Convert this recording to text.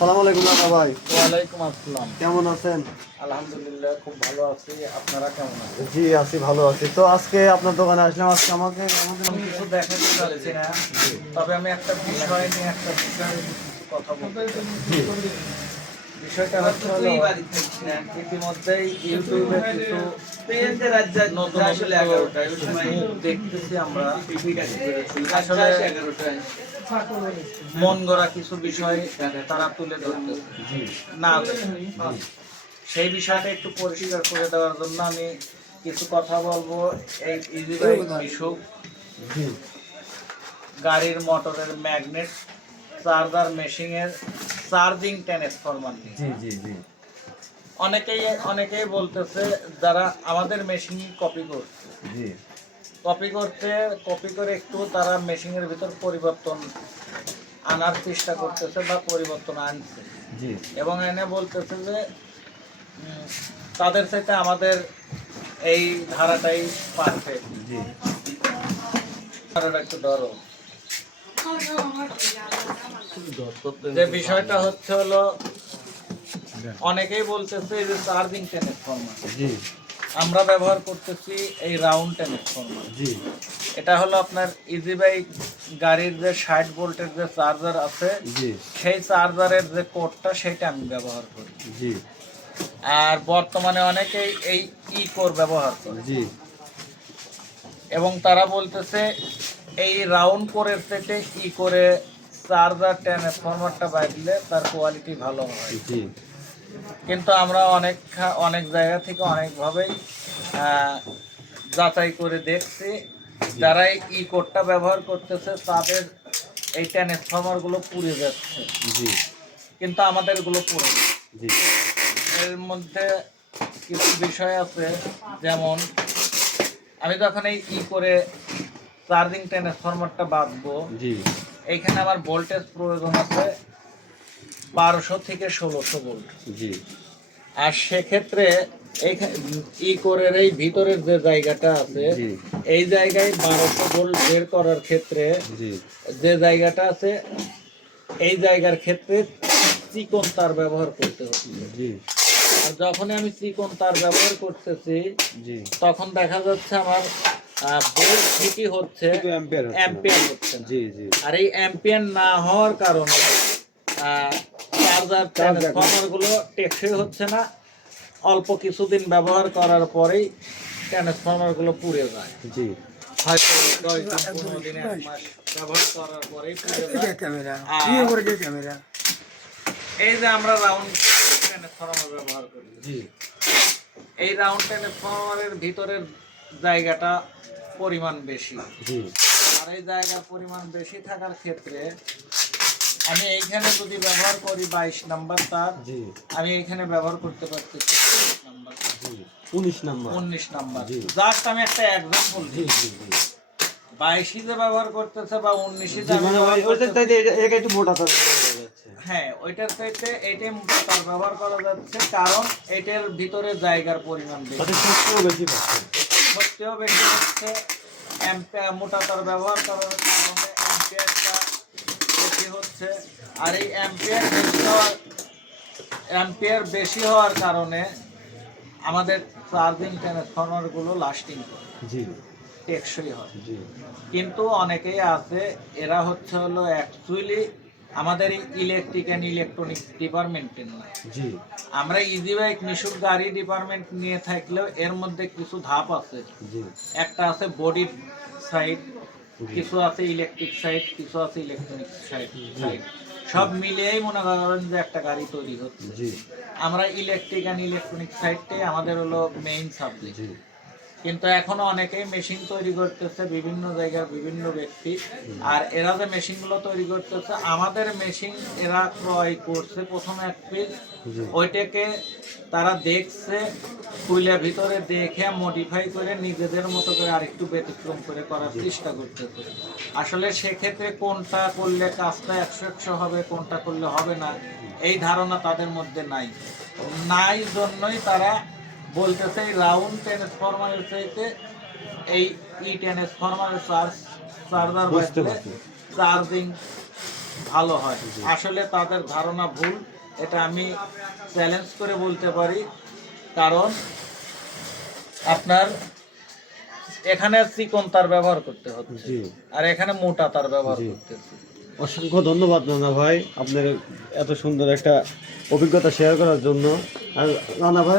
আসসালামু আলাইকুম দাদা ভাই। ওয়ালাইকুম আসসালাম। কেমন আছেন? আলহামদুলিল্লাহ খুব ভালো আছি। আপনারা কেমন আছেন? জি আছি, ভালো আছি। তো আজকে আপনার দোকানে আসলাম। আজকে আমাদের আমি কিছু দেখাতে চাচ্ছি না, তবে আমি একটা বিষয় নিয়ে কিছু কথা বলতে চাই। জি বিষয়টা হচ্ছে হলো, ইতিমধ্যেই ইউটিউবে কিছু নতুন মুখ দেখতেছি আমরা। আসলে মন গড়া কিছু বিষয় তারা তুলে ধরতেছে না দেখে। সেই বিষয়টা একটু পরিষ্কার করে দেওয়ার জন্য আমি কিছু কথা বলবো। এই ইজিবাইক মিশুক জি গাড়ির মোটরের ম্যাগনেট, চার্জার মেশিনের চার্জিং ট্রান্সফরমার নিয়ে। জি জি জি অনেকেই বলতেছে যারা আমাদের মেশিন কপি করছে, জি কপি করে একটু তারা মেশিনের ভিতর পরিবর্তন আনার চেষ্টা করতেছে বা পরিবর্তন আনছে, জি এবং এনে বলতেছে যে তাদের সাথে আমাদের এই ধারাটাই পারফেক্ট। জি ধারাটা একটু ধরো। যে বিষয়টা হচ্ছে হলো, অনেকেই বলতেছে যে চার্জিং ট্রান্সফরমার, জি আমরা ব্যবহার করতেছি এই রাউন্ড ট্রান্সফরমার। জি এটা হলো আপনার ইজিবাইক গাড়ির যে 60 ভোল্টের যে চার্জার আছে, জি সেই চার্জারের যে কোডটা সেটা আমি ব্যবহার করি। জি আর বর্তমানে অনেকেই এই ই কোর ব্যবহার করে, জি এবং তারা বলতেছে এই রাউন্ড কোরের থেকে ই করে চার্জার ট্রান্সফরমারটা বাঁধলে তার কোয়ালিটি ভালো হয়। জি কিন্তু আমরা অনেক জায়গা থেকে অনেকভাবেই যাচাই করে দেখছি, যারা ই কোডটা ব্যবহার করতেছে তাদের এই ট্রান্সফরমারগুলো পুড়ে যাচ্ছে, জি কিন্তু আমাদেরগুলো পুড়ে না। জি এর মধ্যে কিছু বিষয় আছে, যেমন আমি যখন এই করে চার্জিং ট্রান্সফরমারটা বাঁধবো, জি এইখানে আমার ভোল্টেজ প্রয়োজন আছে 1200 থেকে 1600 ভোল্ট। জি আর সেক্ষেত্রে এই কোরের এই ভিতরের যে জায়গাটা আছে, জি এই জায়গায় 1200 ভোল্ট বের করার ক্ষেত্রে জি যে জায়গাটা আছে, এই জায়গার ক্ষেত্রে চিকন তার ব্যবহার করতে হচ্ছে। জি আর যখনই আমি চিকন তার ব্যবহার করতেছি, জি তখন দেখা যাচ্ছে আমার ভোল্ট ঠিকই হচ্ছে, অ্যাম্পিয়ার হচ্ছে না। জি জি আর এই অ্যাম্পিয়ার না হওয়ার কারণে চার্জার ট্রান্সফরমারগুলো টেকসই হচ্ছে না। অল্প কিছুদিন ব্যবহার করার পরেই ট্রান্সফরমারগুলো পুড়ে যায়। জি হয়তো 10 দিন 15 দিন 1 মাস ব্যবহার করার পরেই পুড়ে যায়। আর এই যে আমরা রাউন্ড ট্রান্সফরমার ব্যবহার করি, জি এই রাউন্ড ট্রান্সফরমারের ভিতরের জায়গাটা পরিমাণ বেশি, জি আর এই জায়গার পরিমাণ বেশি থাকার ক্ষেত্রে আমি এইখানে যদি ব্যবহার করি 22 নাম্বার তার, জি আমি এইখানে ব্যবহার করতে পারতেছি 19 নাম্বার। জি 19 নাম্বার 19 নাম্বার জি। জাস্ট আমি একটা এক্সাম্পল জি দিই। জি জি 22 যে ব্যবহার করতেছে বা 19 জি যে আমি মানে ব্যবহার ওইটা করতেছি, তাই এটা একটু মোটা তার হয়ে যাচ্ছে। হ্যাঁ ওইটার চাইতে এইটাই মোটা তার ব্যবহার করা যাচ্ছে, কারণ এটার ভিতরে জায়গার পরিমাণ বেশি, তাতে শক্তিও বেশি পাচ্ছে। সত্যিও বেশি হচ্ছে। মোটা তার ব্যবহার করার কারণে অ্যাম্পিয়ারটা বেশি হচ্ছে। আর এই অ্যাম্পিয়ার বেশি হওয়ার কারণে আমাদের চার্জিং ট্রান্সফরমারগুলো লাস্টিং করে, জি টেকসই হয়। জি কিন্তু অনেকেই আছে, এরা হচ্ছে হলো অ্যাকচুয়ালি আমাদের এই ইলেকট্রিক অ্যান্ড ইলেকট্রনিক্স ডিপার্টমেন্টের না। জি আমরা ইজিবাইক মিশুক গাড়ি ডিপার্টমেন্ট নিয়ে থাকলেও এর মধ্যে কিছু ধাপ আছে। জি একটা আছে বডি সাইড, কিছু আছে ইলেকট্রিক সাইড, কিছু আছে ইলেকট্রনিক সাইড। সব মিলিয়েই মনে করেন যে একটা গাড়ি তৈরি হচ্ছে। জি আমরা ইলেকট্রিক অ্যান্ড ইলেকট্রনিক সাইডটাই আমাদের হলো মেইন সাবজেক্ট। জি কিন্তু এখনো অনেকেই মেশিন তৈরি করতেছে বিভিন্ন জায়গার বিভিন্ন ব্যক্তি, আর এরা যে মেশিনগুলো তৈরি করতেছে, আমাদের মেশিন এরা ক্রয় করছে প্রথমে এক পিস, জি ওইটাকে তারা দেখছে, খুলে ভিতরে দেখে মডিফাই করে নিজেদের মতো করে আরেকটু ব্যতিক্রম করে করার চেষ্টা করতেছে। আসলে সেক্ষেত্রে কোনটা করলে কাজটা 100 হবে, কোনটা করলে হবে না, এই ধারণা তাদের মধ্যে নাই জন্যই তারা বলতেছে এই রাউন্ড ট্রান্সফরমারের চাইতে এই ট্রান্সফরমারের চার্জার বুঝতে বাজলে পারছি। চার্জিং ভালো হয়। আসলে তাদের ধারণা ভুল, এটা আমি চ্যালেঞ্জ করে বলতে পারি। কারণ আপনার এখানে চিকন তার ব্যবহার করতে হচ্ছে, জি। আর এখানে মোটা তার ব্যবহার জি। করতেছে। অসংখ্য ধন্যবাদ রানা ভাই, আপনার এত সুন্দর একটা অভিজ্ঞতা শেয়ার করার জন্য। আর রানা ভাই